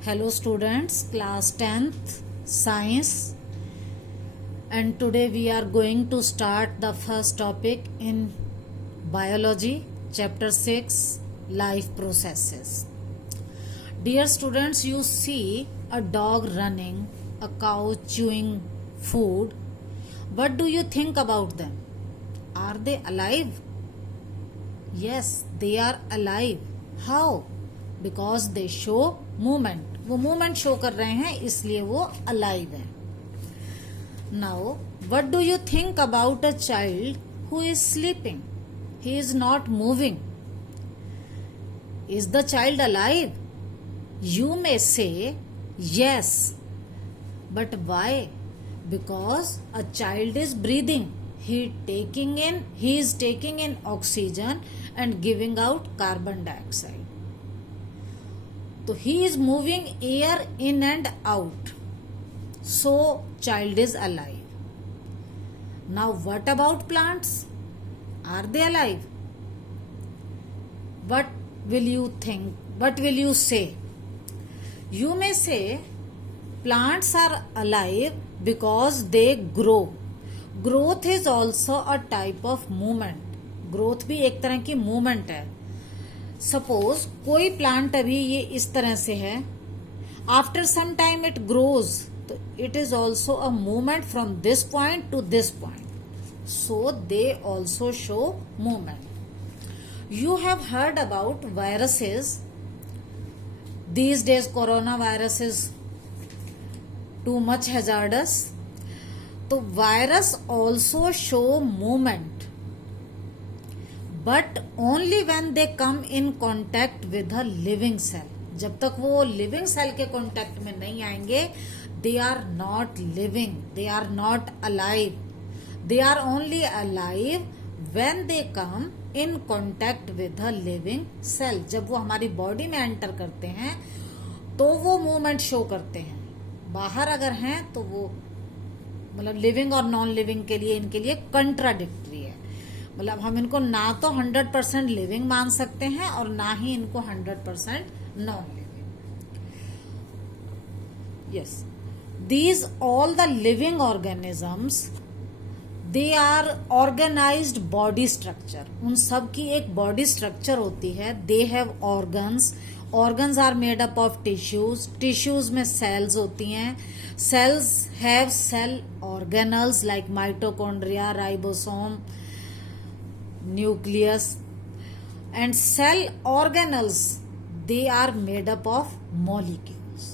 Hello students, class 10th science, and today we are going to start the first topic in biology, chapter 6, life processes. Dear students, you see a dog running, a cow chewing food. What do you think about them? Are they alive? Yes, they are alive. How? Because they show movement. वो movement show कर रहे हैं, इसलिए वो alive है. Now what do you think about a child who is sleeping? He is not moving. Is the child alive? You may से yes, but why? Because a child is breathing. He is taking in oxygen and giving out carbon dioxide. So he is moving air in and out. So child is alive. Now what about plants? Are they alive? What will you think? What will you say? You may say plants are alive because they grow. Growth is also a type of movement. Growth भी एक तरह की movement है. Suppose कोई plant अभी ये इस तरह से है, after some time it grows, तो it is also a movement from this point to this point. So they also show movement. You have heard about viruses. These days corona virus is too much hazardous. तो virus also show movement, but only when they come in contact with a living cell. जब तक वो living cell के contact में नहीं आएंगे, they are not living, they are not alive. They are only alive when they come in contact with a living cell. जब वो हमारी बॉडी में एंटर करते हैं तो वो मूवमेंट शो करते हैं. बाहर अगर हैं तो वो मतलब लिविंग और नॉन लिविंग के लिए, इनके लिए कंट्राडिक्टरी है. मतलब हम इनको ना तो 100% लिविंग मान सकते हैं और ना ही इनको 100% non living. Yes, these all the living organisms, they are organised body structure. उन सब की एक बॉडी स्ट्रक्चर होती है. They have organs. Organs are made up of tissues. Tissues में सेल्स होती हैं. Cells have cell organelles like mitochondria, ribosome, nucleus, and cell organelles, they are made up of molecules.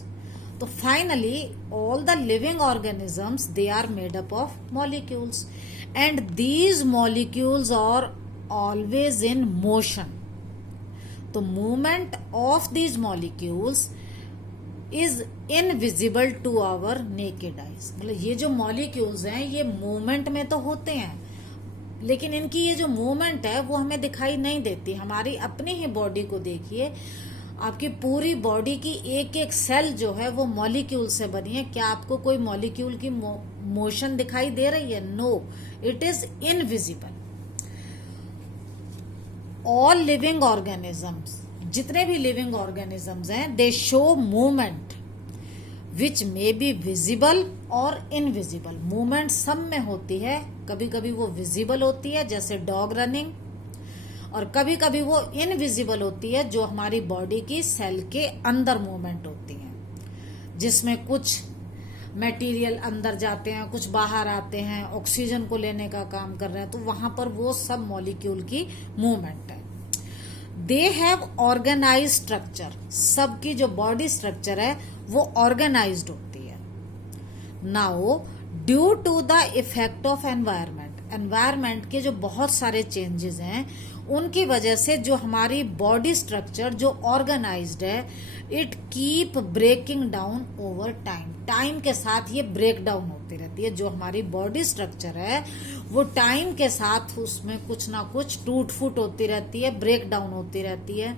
So finally all the living organisms, they are made up of molecules, and these molecules are always in motion. The movement of these molecules is invisible to our naked eyes. मतलब ये जो molecules हैं ये movement में तो होते हैं, लेकिन इनकी ये जो मूवमेंट है वो हमें दिखाई नहीं देती. हमारी अपनी ही बॉडी को देखिए, आपकी पूरी बॉडी की एक एक सेल जो है वो मॉलिक्यूल से बनी है. क्या आपको कोई मॉलिक्यूल की मोशन दिखाई दे रही है? No, it is invisible. All living organisms, जितने भी लिविंग ऑर्गेनिजम्स हैं, they show movement which may be visible और इनविजिबल. मूवमेंट सब में होती है. कभी कभी वो विजिबल होती है जैसे डॉग रनिंग, और कभी कभी वो इनविजिबल होती है जो हमारी बॉडी की सेल के अंदर मूवमेंट होती है, जिसमें कुछ मटेरियल अंदर जाते हैं, कुछ बाहर आते हैं, ऑक्सीजन को लेने का काम कर रहे हैं. तो वहां पर वो सब मॉलिक्यूल की मूवमेंट है. They have organise structure. सबकी जो बॉडी स्ट्रक्चर है वो ऑर्गेनाइज्ड होती है. Now due to the effect of environment के जो बहुत सारे चेंजेस हैं, उनकी वजह से जो हमारी बॉडी स्ट्रक्चर जो ऑर्गेनाइज्ड है, it keep breaking down over time. Time के साथ ये ब्रेक डाउन होती रहती है. जो हमारी बॉडी स्ट्रक्चर है वो टाइम के साथ उसमें कुछ ना कुछ टूट फूट होती रहती है, ब्रेक डाउन होती रहती है.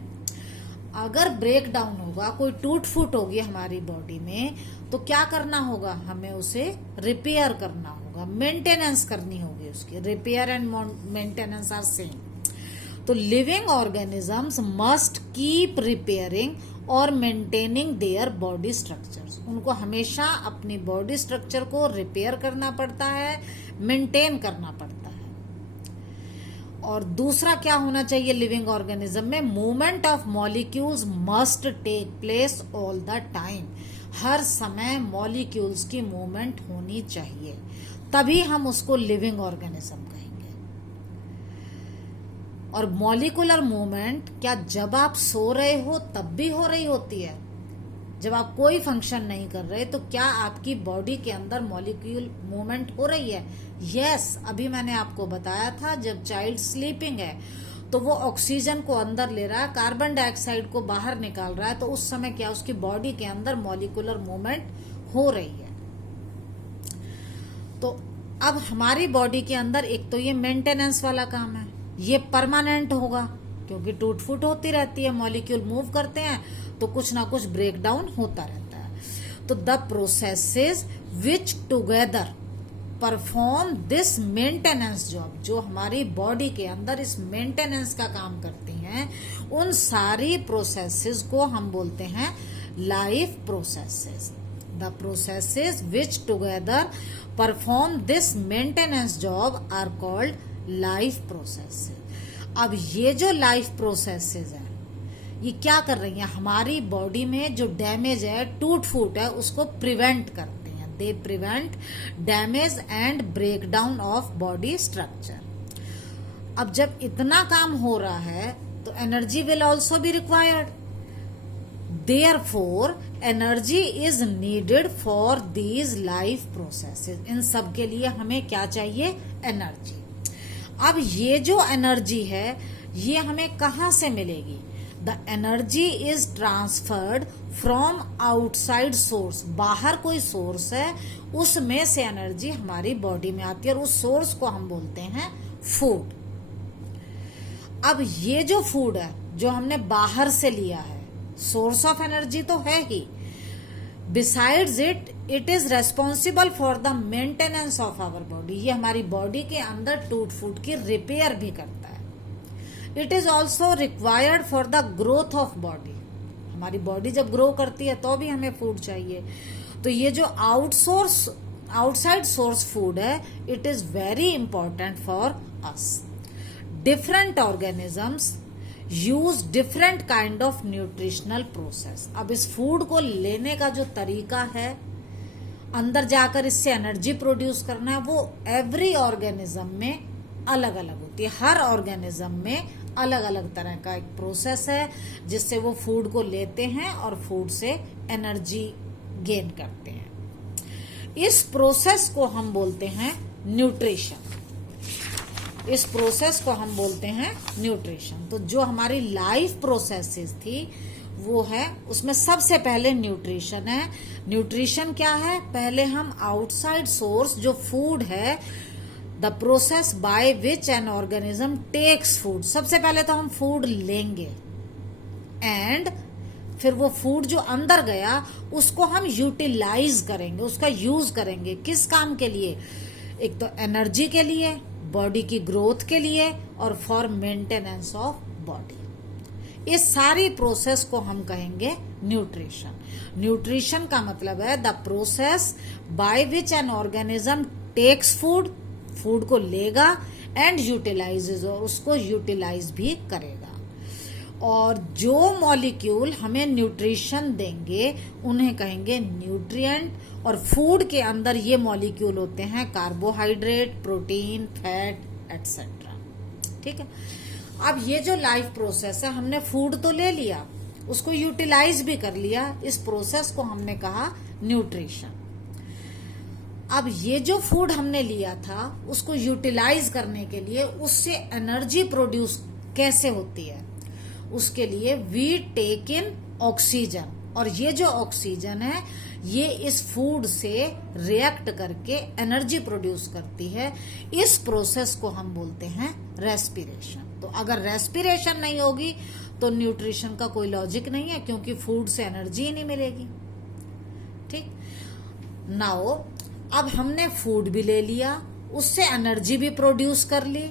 अगर ब्रेक डाउन होगा, कोई टूट फूट होगी हमारी बॉडी में, तो क्या करना होगा? हमें उसे रिपेयर करना होगा, मेंटेनेंस करनी होगी उसकी. Repair and maintenance are same. तो living organisms must keep repairing और मेंटेनिंग देयर बॉडी स्ट्रक्चर्स। उनको हमेशा अपनी बॉडी स्ट्रक्चर को रिपेयर करना पड़ता है, मेंटेन करना पड़ता है। और दूसरा क्या होना चाहिए लिविंग ऑर्गेनिज्म में, movement of molecules must take place all the time. हर समय मॉलिक्यूल्स की मूवमेंट होनी चाहिए, तभी हम उसको लिविंग ऑर्गेनिज्म कहेंगे। और मॉलिकुलर मूवमेंट क्या जब आप सो रहे हो तब भी हो रही होती है? जब आप कोई फंक्शन नहीं कर रहे तो क्या आपकी बॉडी के अंदर मॉलिक्यूल मूवमेंट हो रही है? यस, अभी मैंने आपको बताया था जब चाइल्ड स्लीपिंग है तो वो ऑक्सीजन को अंदर ले रहा है, कार्बन डाइऑक्साइड को बाहर निकाल रहा है, तो उस समय क्या उसकी बॉडी के अंदर मॉलिकुलर मूवमेंट हो रही है। तो अब हमारी बॉडी के अंदर एक तो ये मेंटेनेंस वाला काम है, ये परमानेंट होगा क्योंकि टूट फूट होती रहती है, मॉलिक्यूल मूव करते हैं तो कुछ ना कुछ ब्रेक डाउन होता रहता है। तो the processes which together perform this maintenance job, जो हमारी बॉडी के अंदर इस मेंटेनेंस का काम करती हैं, उन सारी प्रोसेसेस को हम बोलते हैं life processes. The processes which together perform this maintenance job are called life processes. अब ये जो लाइफ प्रोसेसेस है ये क्या कर रही हैं, हमारी बॉडी में जो डैमेज है, टूट फूट है, उसको प्रिवेंट करते हैं। They prevent damage and break down of body structure. अब जब इतना काम हो रहा है तो energy will also be required, therefore energy is needed for these life processes. इन सब के लिए हमें क्या चाहिए? एनर्जी। अब ये जो एनर्जी है ये हमें कहाँ से मिलेगी? The energy is transferred from outside source. बाहर कोई सोर्स है उसमें से एनर्जी हमारी बॉडी में आती है और उस सोर्स को हम बोलते हैं फूड। अब ये जो फूड है जो हमने बाहर से लिया है, सोर्स ऑफ एनर्जी तो है ही, besides it is responsible for the maintenance of our body. ये हमारी बॉडी के अंदर टूट फूट की रिपेयर भी करता है। It is also required for the growth of body. हमारी बॉडी जब ग्रो करती है तो भी हमें फूड चाहिए। तो ये जो आउटसाइड सोर्स फूड है, it is very important for us. Different organisms use different kind of nutritional process. अब इस फूड को लेने का जो तरीका है, अंदर जाकर इससे एनर्जी प्रोड्यूस करना है, वो एवरी ऑर्गेनिज्म में अलग अलग होती है। हर ऑर्गेनिज्म में अलग अलग तरह का एक प्रोसेस है जिससे वो फूड को लेते हैं और फूड से एनर्जी गेन करते हैं। इस प्रोसेस को हम बोलते हैं न्यूट्रिशन। इस प्रोसेस को हम बोलते हैं न्यूट्रिशन। तो जो हमारी लाइफ प्रोसेसेस थी वो है, उसमें सबसे पहले न्यूट्रिशन है। न्यूट्रिशन क्या है? पहले हम आउटसाइड सोर्स जो फूड है, the process by which an organism takes food. सबसे पहले तो हम फूड लेंगे एंड फिर वो फूड जो अंदर गया उसको हम यूटिलाइज करेंगे, उसका यूज करेंगे। किस काम के लिए? एक तो एनर्जी के लिए, बॉडी की ग्रोथ के लिए और फॉर मेंटेनेंस ऑफ बॉडी। इस सारी प्रोसेस को हम कहेंगे न्यूट्रिशन। न्यूट्रिशन का मतलब है the process by which an organism takes food, food को लेगा एंड यूटिलाइजेज, और उसको यूटिलाइज भी करेगा। और जो मॉलिक्यूल हमें न्यूट्रिशन देंगे उन्हें कहेंगे न्यूट्रिएंट। और फूड के अंदर ये मॉलिक्यूल होते हैं कार्बोहाइड्रेट, प्रोटीन, फैट एटसेट्रा। ठीक है। अब ये जो लाइफ प्रोसेस है, हमने फूड तो ले लिया, उसको यूटिलाइज भी कर लिया, इस प्रोसेस को हमने कहा न्यूट्रिशन। अब ये जो फूड हमने लिया था उसको यूटिलाइज करने के लिए उससे एनर्जी प्रोड्यूस कैसे होती है, उसके लिए वी टेक इन ऑक्सीजन। और ये जो ऑक्सीजन है ये इस फूड से रिएक्ट करके एनर्जी प्रोड्यूस करती है। इस प्रोसेस को हम बोलते हैं रेस्पिरेशन। तो अगर रेस्पिरेशन नहीं होगी तो न्यूट्रिशन का कोई लॉजिक नहीं है, क्योंकि फूड से एनर्जी ही नहीं मिलेगी। ठीक। नाउ अब हमने फूड भी ले लिया, उससे एनर्जी भी प्रोड्यूस कर ली।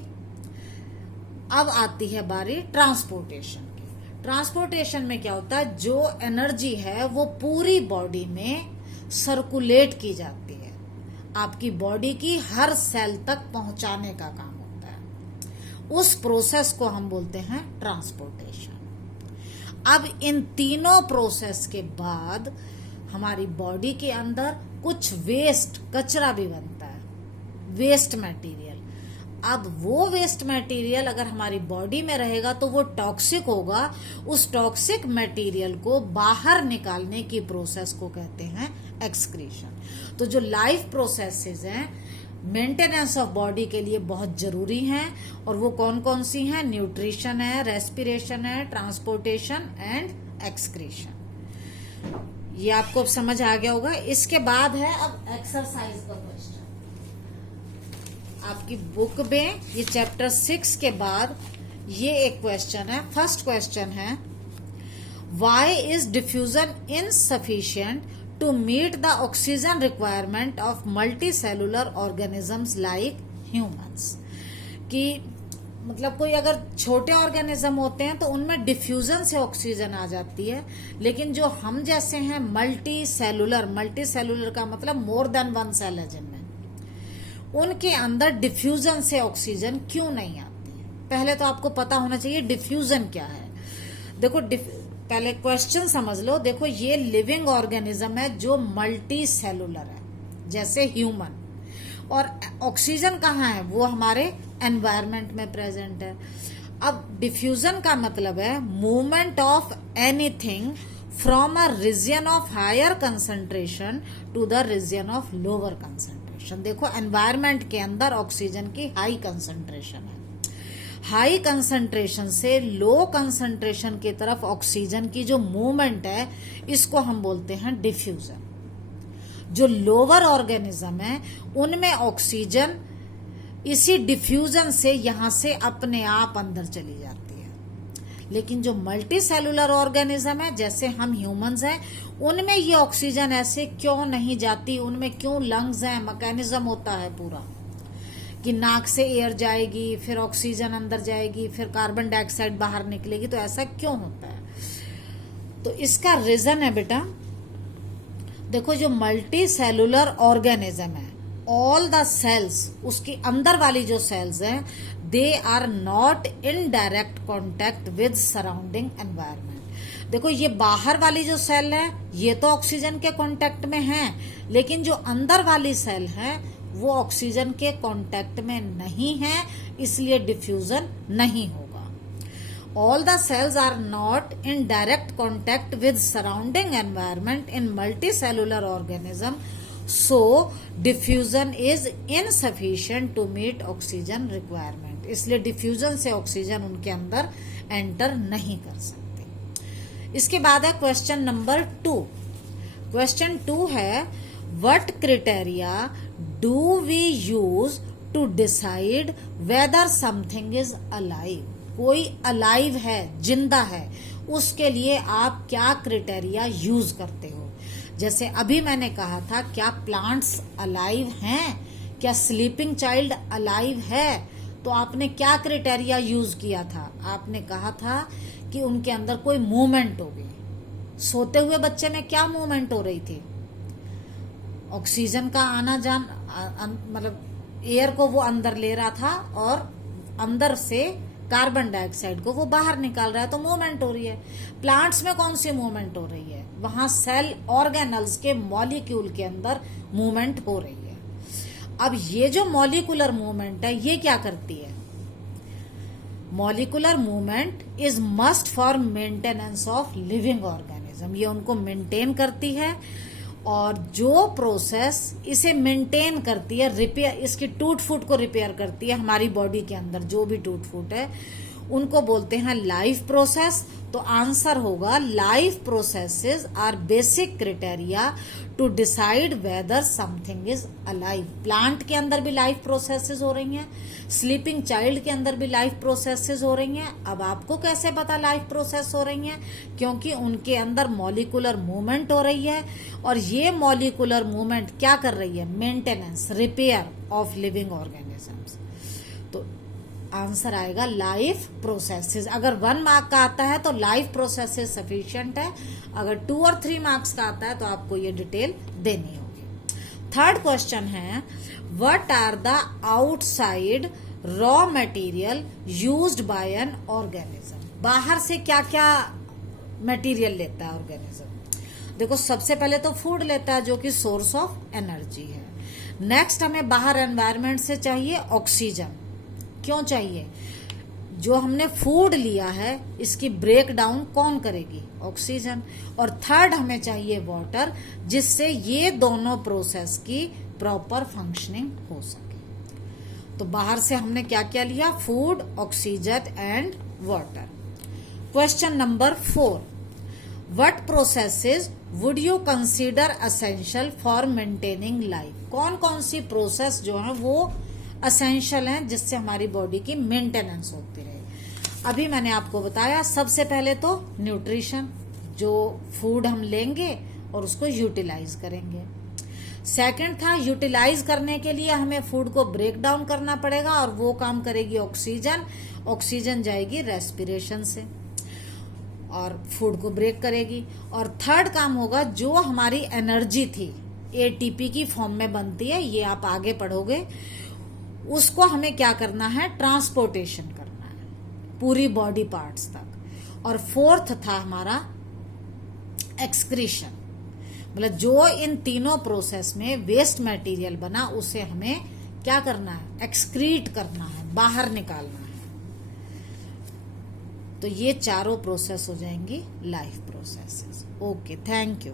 अब आती है बारी ट्रांसपोर्टेशन की। ट्रांसपोर्टेशन में क्या होता है, जो एनर्जी है वो पूरी बॉडी में सर्कुलेट की जाती है, आपकी बॉडी की हर सेल तक पहुंचाने का काम होता है। उस प्रोसेस को हम बोलते हैं ट्रांसपोर्टेशन। अब इन तीनों प्रोसेस के बाद हमारी बॉडी के अंदर कुछ वेस्ट, कचरा भी बनता है, वेस्ट मटेरियल। अब वो वेस्ट मटेरियल अगर हमारी बॉडी में रहेगा तो वो टॉक्सिक होगा। उस टॉक्सिक मटेरियल को बाहर निकालने की प्रोसेस को कहते हैं एक्सक्रीशन। तो जो लाइफ प्रोसेसेस हैं मेंटेनेंस ऑफ बॉडी के लिए बहुत जरूरी हैं, और वो कौन कौन सी हैं? न्यूट्रिशन है, रेस्पिरेशन है, ट्रांसपोर्टेशन एंड एक्सक्रीशन। ये आपको अब समझ आ गया होगा। इसके बाद है अब एक्सरसाइज का क्वेश्चन। आपकी बुक में ये चैप्टर 6 के बाद ये एक क्वेश्चन है। फर्स्ट क्वेश्चन है, why is diffusion insufficient to meet the oxygen requirement of multicellular organisms like humans. कि मतलब कोई अगर छोटे ऑर्गेनिज्म होते हैं तो उनमें डिफ्यूजन से ऑक्सीजन आ जाती है, लेकिन जो हम जैसे हैं मल्टी सेलुलर का मतलब मोर देन वन सेल है जिनमें, उनके अंदर डिफ्यूजन से ऑक्सीजन क्यों नहीं आती है? पहले तो आपको पता होना चाहिए डिफ्यूजन क्या है। देखो पहले क्वेश्चन समझ लो। देखो ये लिविंग ऑर्गेनिज्म है जो मल्टी सेलुलर है जैसे ह्यूमन, और ऑक्सीजन कहाँ है? वो हमारे एनवायरनमेंट में प्रेजेंट है। अब डिफ्यूजन का मतलब है movement of anything from a region of higher concentration to the region of lower concentration. देखो एनवायरनमेंट के अंदर ऑक्सीजन की हाई कंसंट्रेशन है, हाई कंसंट्रेशन से लो कंसंट्रेशन की तरफ ऑक्सीजन की जो मूवमेंट है इसको हम बोलते हैं डिफ्यूजन। जो लोअर ऑर्गेनिज्म है उनमें ऑक्सीजन इसी डिफ्यूजन से यहां से अपने आप अंदर चली जाती है, लेकिन जो मल्टी सेलुलर ऑर्गेनिज्म है जैसे हम ह्यूमंस हैं उनमें ये ऑक्सीजन ऐसे क्यों नहीं जाती? उनमें क्यों लंग्स हैं, मैकेनिज्म होता है पूरा कि नाक से एयर जाएगी, फिर ऑक्सीजन अंदर जाएगी, फिर कार्बन डाइऑक्साइड बाहर निकलेगी। तो ऐसा क्यों होता है? तो इसका रीजन है बेटा, देखो जो मल्टी सेलुलर ऑर्गेनिज्म है, ऑल द सेल्स, उसके अंदर वाली जो सेल्स हैं, they are not in direct contact with surrounding environment. देखो ये बाहर वाली जो सेल है ये तो ऑक्सीजन के कांटेक्ट में है, लेकिन जो अंदर वाली सेल है वो ऑक्सीजन के कांटेक्ट में नहीं है, इसलिए डिफ्यूजन नहीं होगा। All the cells are not in direct contact with surrounding environment in multicellular organism, so diffusion is insufficient to meet oxygen requirement। इसलिए डिफ्यूजन से ऑक्सीजन उनके अंदर एंटर नहीं कर सकते। इसके बाद है क्वेश्चन नंबर 2। क्वेश्चन 2 है, what criteria do we use to decide whether something is alive. कोई अलाइव है, जिंदा है, उसके लिए आप क्या क्राइटेरिया यूज करते हो? जैसे अभी मैंने कहा था, क्या प्लांट्स अलाइव हैं? क्या स्लीपिंग चाइल्ड अलाइव है? तो आपने क्या क्राइटेरिया यूज किया था? आपने कहा था कि उनके अंदर कोई मूवमेंट होगी। सोते हुए बच्चे में क्या मूवमेंट हो रही थी? ऑक्सीजन का आना जान, मतलब एयर को वो अंदर ले रहा था और अंदर से कार्बन डाइऑक्साइड को वो बाहर निकाल रहा है, तो मूवमेंट हो रही है। प्लांट्स में कौन सी मूवमेंट हो रही है? वहां सेल ऑर्गेनल्स के मॉलिक्यूल के अंदर मूवमेंट हो रही है। अब ये जो मॉलिकुलर मूवमेंट है ये क्या करती है? Molecular movement is must for maintenance of living organism. ये उनको मेंटेन करती है, और जो प्रोसेस इसे मेंटेन करती है, रिपेयर, इसकी टूट फूट को रिपेयर करती है, हमारी बॉडी के अंदर जो भी टूट फूट है उनको बोलते हैं लाइफ प्रोसेस। तो आंसर होगा, life processes are basic criteria to decide whether something is alive. Plant के अंदर भी लाइफ प्रोसेसेस हो रही हैं, स्लीपिंग चाइल्ड के अंदर भी लाइफ प्रोसेसेस हो रही हैं। अब आपको कैसे पता लाइफ प्रोसेस हो रही हैं? क्योंकि उनके अंदर मॉलिकुलर मूवमेंट हो रही है, और ये मॉलिकुलर मूवमेंट क्या कर रही है? Maintenance, repair of living organisms. तो आंसर आएगा लाइफ प्रोसेसेस। अगर 1 मार्क का आता है तो लाइफ प्रोसेसेस सफिशिएंट है, अगर 2 और 3 मार्क्स का आता है तो आपको ये डिटेल देनी होगी। थर्ड क्वेश्चन है, what are the outside raw material used by an organism. बाहर से क्या क्या मटेरियल लेता है ऑर्गेनिज्म। देखो सबसे पहले तो फूड लेता है जो कि सोर्स ऑफ एनर्जी है। नेक्स्ट हमें बाहर एनवायरनमेंट से चाहिए ऑक्सीजन। क्यों चाहिए? जो हमने फूड लिया है इसकी ब्रेक डाउन कौन करेगी? ऑक्सीजन। और थर्ड हमें चाहिए वाटर, जिससे ये दोनों प्रोसेस की प्रॉपर फंक्शनिंग हो सके। तो बाहर से हमने क्या क्या लिया? Food, oxygen and water. Question number 4, what processes would you consider essential for maintaining life. कौन कौन सी प्रोसेस जो है वो एसेंशियल हैं जिससे हमारी बॉडी की मेंटेनेंस होती रहे। अभी मैंने आपको बताया सबसे पहले तो न्यूट्रिशन, जो फूड हम लेंगे और उसको यूटिलाइज करेंगे। सेकंड था यूटिलाइज करने के लिए हमें फूड को ब्रेक डाउन करना पड़ेगा और वो काम करेगी ऑक्सीजन। ऑक्सीजन जाएगी रेस्पिरेशन से और फूड को ब्रेक करेगी। और थर्ड काम होगा जो हमारी एनर्जी थी एटीपी की फॉर्म में बनती है, ये आप आगे पढ़ोगे, उसको हमें क्या करना है? ट्रांसपोर्टेशन करना है पूरी बॉडी पार्ट्स तक। और फोर्थ था हमारा एक्सक्रीशन, मतलब जो इन तीनों प्रोसेस में वेस्ट मटेरियल बना उसे हमें क्या करना है? एक्सक्रीट करना है, बाहर निकालना है। तो ये चारों प्रोसेस हो जाएंगी life processes. Okay, thank you.